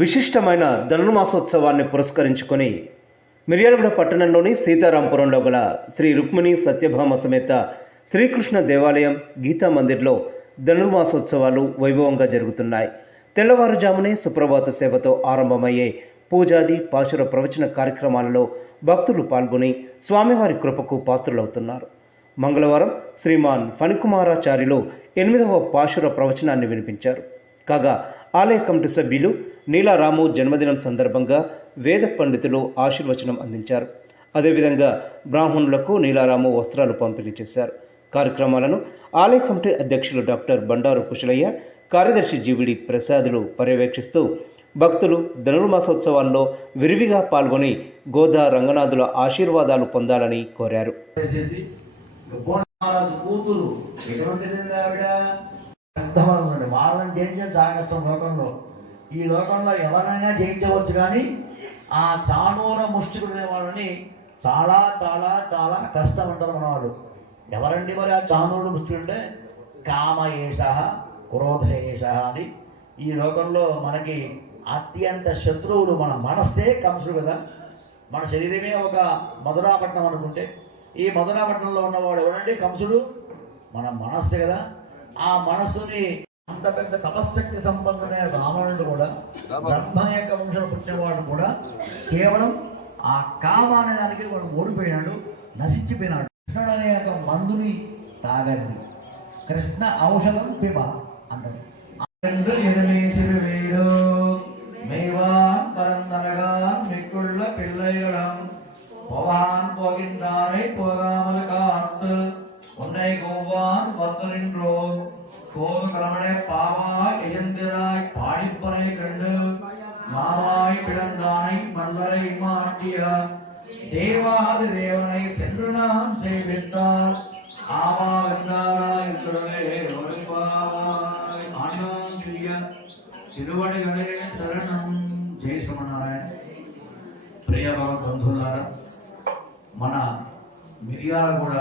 విశిష్టమైన ధనుర్మాసోత్సవాన్ని పురస్కరించుకొని మిర్యాలగూడ పట్టణంలోని సీతారాంపురంలో గల శ్రీ రుక్మిణి సత్యభామ సమేత శ్రీకృష్ణ దేవాలయం గీతా మందిర్లో ధనుర్మాసోత్సవాలు వైభవంగా జరుగుతున్నాయి. తెల్లవారుజామునే సుప్రభాత సేవతో ఆరంభమయ్యే పూజాది పాశుర ప్రవచన కార్యక్రమాలలో భక్తులు పాల్గొని స్వామివారి కృపకు పాత్రులవుతున్నారు. మంగళవారం శ్రీమాన్ ఫణికుమారాచార్యులు 8వ పాశుర ప్రవచనాన్ని వినిపించారు. కాగా ఆలయ కమిటీ సభ్యులు నీలారాము జన్మదినం సందర్భంగా వేద పండితులు ఆశీర్వచనం అందించారు. అదేవిధంగా బ్రాహ్మణులకు నీలారాము వస్త్రాలు పంపిణీ చేశారు. కార్యక్రమాలను ఆలయ కమిటీ అధ్యక్షులు డాక్టర్ బండారు కుశలయ్య, కార్యదర్శి జీవిడి ప్రసాదులు పర్యవేక్షిస్తూ భక్తులు ధనుర్మాసోత్సవాల్లో విరివిగా పాల్గొని గోదా రంగనాథుల ఆశీర్వాదాలు పొందాలని కోరారు. వాళ్ళని జయించడం చాలా కష్టం లోకంలో. ఈ లోకంలో ఎవరైనా జయించవచ్చు, కానీ ఆ చాణూర ముష్టికుడు వాళ్ళని చాలా చాలా చాలా కష్టం అంటారు మనవాడు. ఎవరండి మరి ఆ చాణూరుడు ముష్టికుడు అంటే? కామయేష క్రోధయేష అని. ఈ లోకంలో మనకి అత్యంత శత్రువులు మన మనస్తే కంసుడు కదా. మన శరీరమే ఒక మధురాపట్నం అనుకుంటే, ఈ మధురాపట్నంలో ఉన్నవాడు ఎవరండి? కంసుడు. మన మనస్సే కదా. ఆ మనస్సుని అంత పెద్ద తపశక్తి సంపన్నుడైన రావణుడు కూడా, బ్రహ్మ యొక్క వంశంలో పుట్టినవాడు కూడా కేవలం ఆ కామానే దానికి వాడు ఓడిపోయినాడు, నశించిపోయినాడు. కృష్ణుడు అనే ఒక మందుని తాగండి, కృష్ణ ఔషధం పిబ అంటారు. మిక్కుళ్ళ పిల్లయ్యడం పోవాన్ పోగిందారై పోగామల కాత్ உன்னை கோவான் வந்தனின்றோ கோவகரமனை பாவாய் எயந்திராய் பாடிப்பனை கண்டு மாவாய் பிளந்தானை மல்லரை மாட்டிய தேவாதி தேவனை சென்று நாம் செய்வித்தார் ஆவா வென்றாராய் என்றே ஒளிபாவாய் ஆண்டாங்கிரிய திருவடிகளே శరణం. జై శ్రీమన్నారాయణ. ప్రియ బంధువులారా, మన మిర్యాలగూడ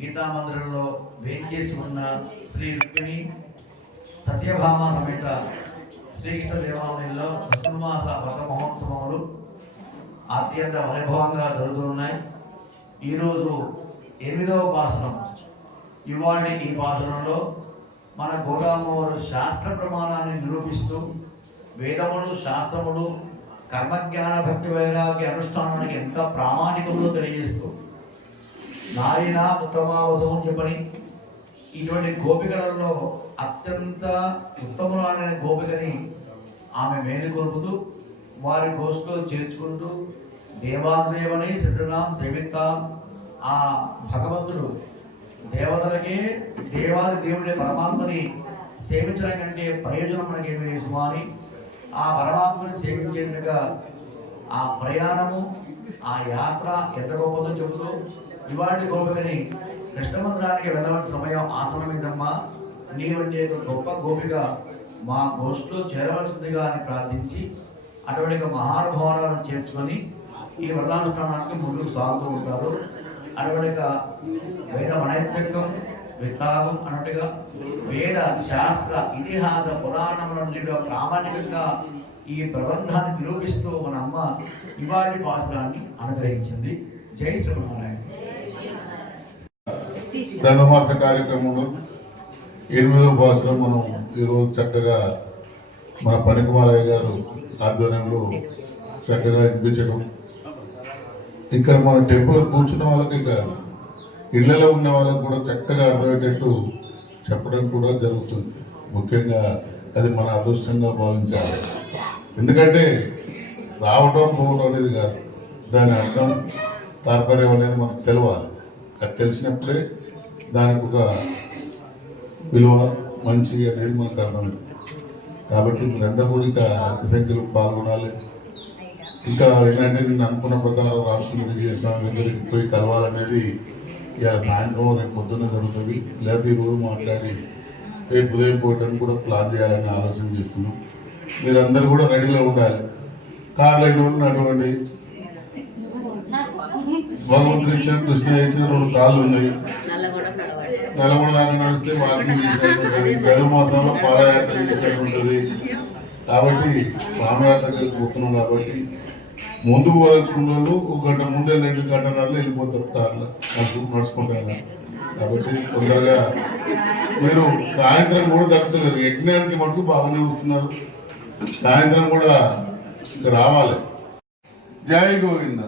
గీతా మందిరంలో వేంచేసి ఉన్న శ్రీ రుక్మిణి సత్యభామ సమేత శ్రీకృష్ణ దేవాలయంలో ధనుర్మాస వ్రత మహోత్సవములు అత్యంత వైభవంగా జరుగుతున్నాయి. ఈరోజు 8వ పాసనం. ఇవాళ ఈ పాసనంలో మన గోదామవారు శాస్త్ర ప్రమాణాన్ని నిరూపిస్తూ వేదములు, శాస్త్రములు, కర్మజ్ఞాన భక్తి వైరాగ్య అనుష్ఠానానికి ఎంత ప్రామాణికములో తెలియజేస్తూ నారీనా ఉత్తమావతం అని చెప్పని ఇటువంటి గోపికలలో అత్యంత ఉత్తములైన గోపికని ఆమె మేలుకొలుపుతూ వారి గోష్ఠిలో చేర్చుకుంటూ దేవాదేవని శత్రునాం సేవిస్తాం. ఆ భగవంతుడు దేవతలకే దేవాది దేవుడి పరమాత్మని సేవించడం కంటే ప్రయోజనం మనకేమి లేదు సుమాని. ఆ పరమాత్మని సేవించేందుగా ఆ ప్రయాణము, ఆ యాత్ర ఎంత గొప్పదో చెబుతూ ఇవాటి గోపికని కృష్ణమందిరానికి వెళ్ళవలసిన సమయం ఆసనమైందమ్మా, నీవంటే గొప్ప గోపిక మా గోష్ఠిలో చేరవలసిందిగా అని ప్రార్థించి అటువంటి మహానుభావాలను చేర్చుకొని ఈ వ్రతానుష్ఠానానికి ముందుకు సాగుతూ ఉంటారు. అటువంటి వేద మనైత్యకం విత్తాగం అన్నట్టుగా వేద శాస్త్ర ఇతిహాస పురాణముల నుండి ప్రామాణికంగా ఈ ప్రబంధాన్ని నిరూపిస్తూ మన అమ్మ ఇవాటి పాసనాన్ని అనుగ్రహించింది. జై శ్రీమన్నారాయణ. ధనుర్మాస కార్యక్రమంలో 8వ పాసనం మనం ఈరోజు చక్కగా మన ఫణికుమారయ్య గారు ఆధ్వర్యంలో చక్కగా వినిపించడం, ఇక్కడ మన టెంపుల్ కూర్చున్న వాళ్ళకి కాదు, ఇళ్లలో ఉన్న వాళ్ళకి కూడా చక్కగా అర్థమయ్యేటట్టు చెప్పడం కూడా జరుగుతుంది. ముఖ్యంగా అది మన అదృష్టంగా భావించాలి. ఎందుకంటే రావడం పోవడం అనేది కాదు, దాని అర్థం తాత్పర్యం అనేది మనకు తెలవాలి. అది తెలిసినప్పుడే దానికి ఒక విలువ మంచి అనేది మనకు అర్థమైంది. కాబట్టి మీరందరూ కూడా ఇంకా అధిక సంఖ్యలో పాల్గొనాలి. ఇంకా ఏంటంటే నేను అనుకున్న ప్రకారం రాష్ట్ర స్వామి దగ్గరికి పోయి కలవాలనేది ఇవాళ సాయంత్రం రేపు పొద్దున్న జరుగుతుంది. లేకపోతే ఈరోజు మాట్లాడి రేపు ఉదయం పోవడానికి కూడా ప్లాన్ చేయాలని ఆలోచన చేస్తున్నాం. మీరందరూ కూడా రెడీలో ఉండాలి. కార్లు అయిన వాళ్ళు నడవండి. భగవంతుడు ఇచ్చిన కృష్ణ ఇచ్చిన 2 కాళ్ళు ఉన్నాయి. నల్లగొండ దాకా నడిస్తే వాకింగ్ చేసినట్టు ఉంటుంది. ధనుర్మాసంలో పాదయాత్ర చేసినట్టు ఉంటుంది. కాబట్టి మామయ్య దగ్గరికి పోతున్నాం కాబట్టి ముందుకు పోదలుచుకున్న వాళ్ళు 1 గంట ముందే 2 గంటలలో వెళ్ళిపోతారు కార్లో నడుచుకుంటాను. కాబట్టి తొందరగా మీరు సాయంత్రం కూడా దక్కుతున్నారు. యజ్ఞానికి మటుకు బాగానే వస్తున్నారు. సాయంత్రం కూడా ఇంకా రావాలి. జై గోవింద.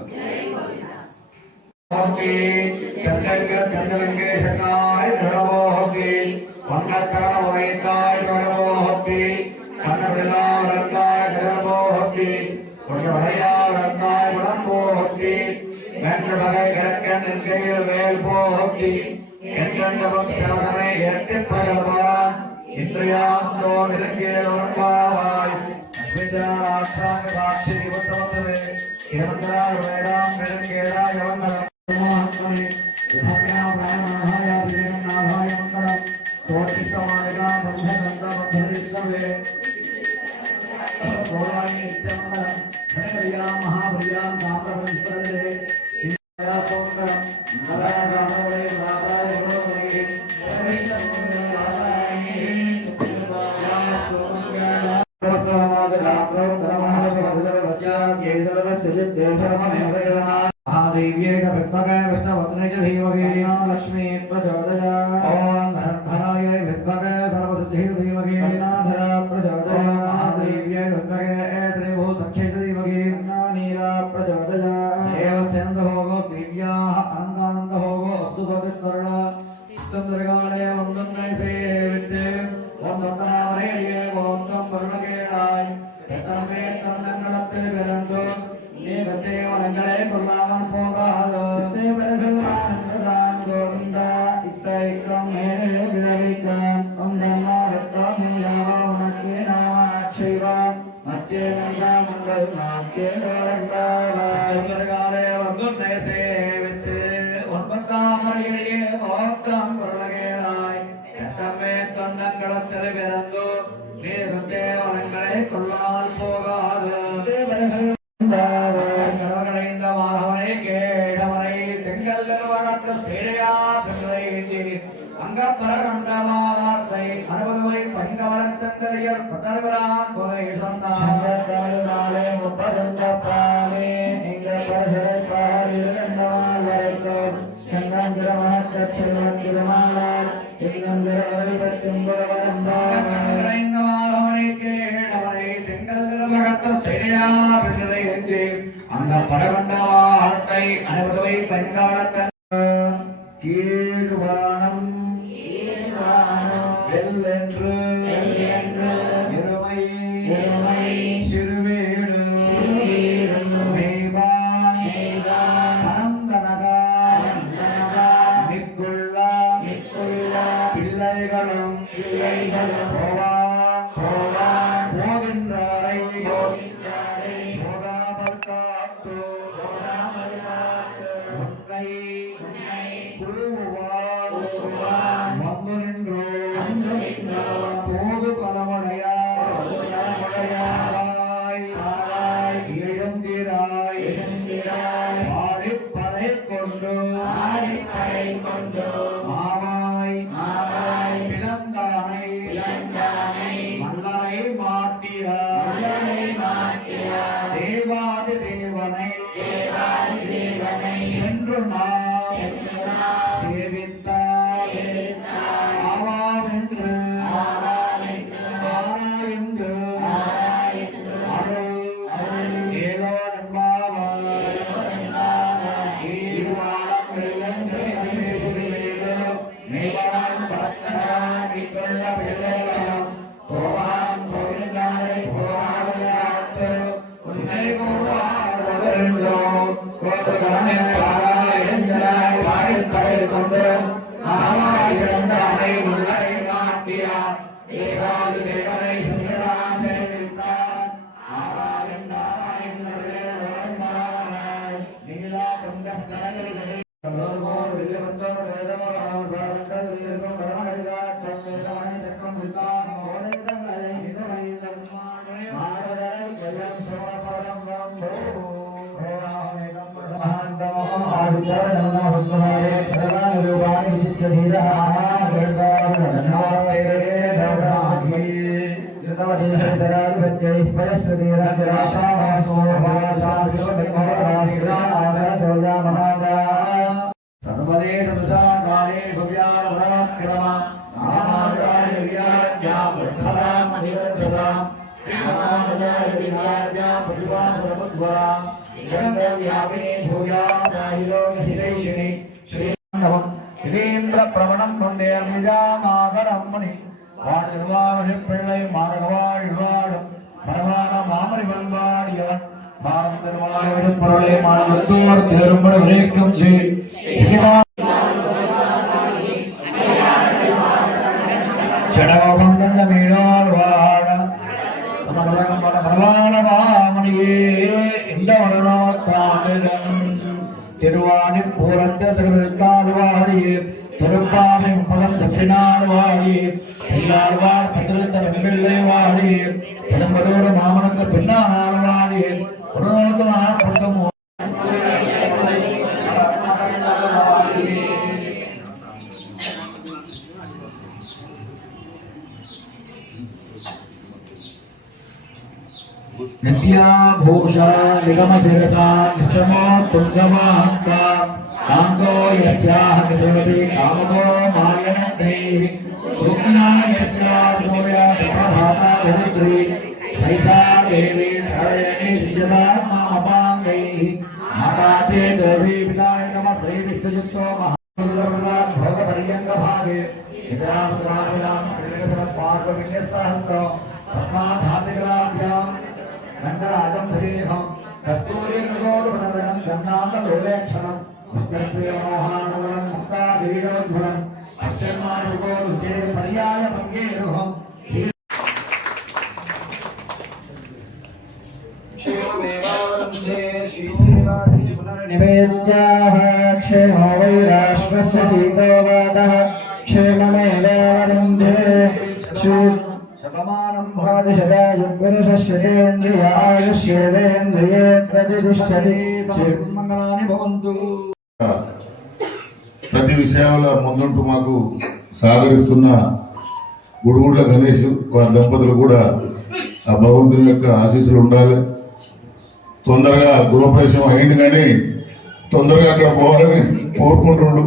लक्ष्मी प्रचोदयात् ओम धनधाराय विद्महे सर्वसिद्धिः धीमहि नीलाधरा प्रचोदयात् महादेव्यै विद्महे श्रीभू सख्यै धीमहि नीला प्रचोदयात् देवस्यन्दभोगो दिव्याः अनन्दानन्दभोगो अस्तु तदित्तरण चित्तं दुर्गालय वन्दन्नै सेविते ओम दत्तावरेये ओम तं करुणकेणाय तमे तन्नङ्गलत्ते वेदन्तो नेगते वनङ्गले कुर्लामन् पोगालो ते वेदगवान् गोविन्दा इत्तैकं मे विलविकं तं धन्नारत्तं यावनके नाक्षैव मत्ये नन्दा मङ्गलनाट्ये गोरङ्गाले वन्दन्नै सेविते उन्मत्तामरिये भक्तं करुणकेणाय तमे तन्नङ्गलत्ते वेदन्तो नेगते वनङ्गले कुर्लामन् पोगालो ते अंगपरगंडमार्तै अनुभवै पंगवरत्तंगरियर पतरगरान कोई संना चंद्रकालनाले मुपदंडपामे इंगपरसरे पारिरंडमालैको संगंद्रमहत्तच्छलवंतिरमाला इंगंद्रवरिपत्तिंबरवरंबामैंगमालवनिके हेडवरै तिंगलगरभगत्त सेया बिन्दरैचे अंगपरगंडमार्तै अनुभवै पंगवरत्तं கீழ்வானம் வெல்லென்று இருமை சிறுவீடு மேய்வான் அனந்தனகா மிக்குள்ள பிள்ளைகளும் போகின்றாரை போகாமல் காத்து போது பலமுடையாய் பாடிப்படை கொண்டு மாவாய் பிளந்தானை மல்லரை மாட்டிய தேவாதி தேவனை சென்று நான் சேவித்தார் ஆவாவென்று ஆராய்ந்து அருள் ஏதோ நம்பாவார் ஈர்வானம் வெள்ளென்று மேவான் பரத்தனான் இக்கொள்ள பிள்ளைகளும் போவான் போகின்றாரை போகாவில்லாத்து உன்னை போவாதவருண்டோ கோசகரனின் பாராய் எழுந்தராய் வாடிப்படை கொண்டு ஆவாய் இறந்தானை முல்லரை மாட்டியார் தேவாதி தேவனை சுந்தரான் சேவித்தான் ஆவாவென்றாய் நீலா கொண்டஸ்தனங்களில் பிரமணம் கொண்டே மாதரம்மணி வாழ்வாழி பிள்ளை மாணவாழ் வாழும் மரபான மாமரி பண்பாடியவன் மாறம் திருவாழ் பொருளை மாணவத்தோர் தேரும்பட விளைக்கும் செடவந்த மீனார் வாழ பிரபான மாமணியே இந்த வருணோத்தாமிடம் திருவாணி பூரத்தால் வாழியே திருப்பாவை முப்பதம் தச்சினால் வாழியே எல்லாழ்வார் பத்திரத்த வெண்பிள்ளை வாழியே பெரும்பதூர் மாமனுக்கு பின்னால் வாழியே ஒரு நாற்பத்தம் नित्या भूषा निगम शिरसा निश्रमो तुंगमाहंता कांगो यस्याह किशोरी कामको मायनते सुख्ना यस्याह सूर्या सप्रभाता धरित्री सैषा देवी शरयने सिजदा मामपांगैः माताचे देवी विदाय नमः श्री विष्णुयुक्तो महाभूतप्रदान भोगपर्यङ्ग भागे विद्यां स्वामिनां श्रीरसनं पार्श्वविन्यस्तहस्तो तस्माद्धातिकलाभ्यां गंधराजं धरीहं कस्तूरी नगोरुणवनं गन्धान्तलोलेक्षणं मुक्तस्य मोहानवनं मुक्ताधीरोज्ज्वलं अश्यमानुगोरुजे पर्याय भङ्गेरुहं निवेद्याः क्षेमो वैराश्वस्य शीतोवादः क्षेममेवावरुन्धे शतमानं भवति शतायुः पुरुषस्येन्द्रियायुष्येवेन्द्रिये प्रतिष्ठति మంగళాని భవంతు. ప్రతి విషయంలో ముందుంటూ మాకు సహకరిస్తున్న గుడుగుడ్ల గణేష్ వారి దంపతులు కూడా ఆ భగవంతుని యొక్క ఆశీస్సులు ఉండాలి. తొందరగా గృహప్రవేశం అయింది కానీ తొందరగా అక్కడ పోవాలని కోరుకుంటుండు.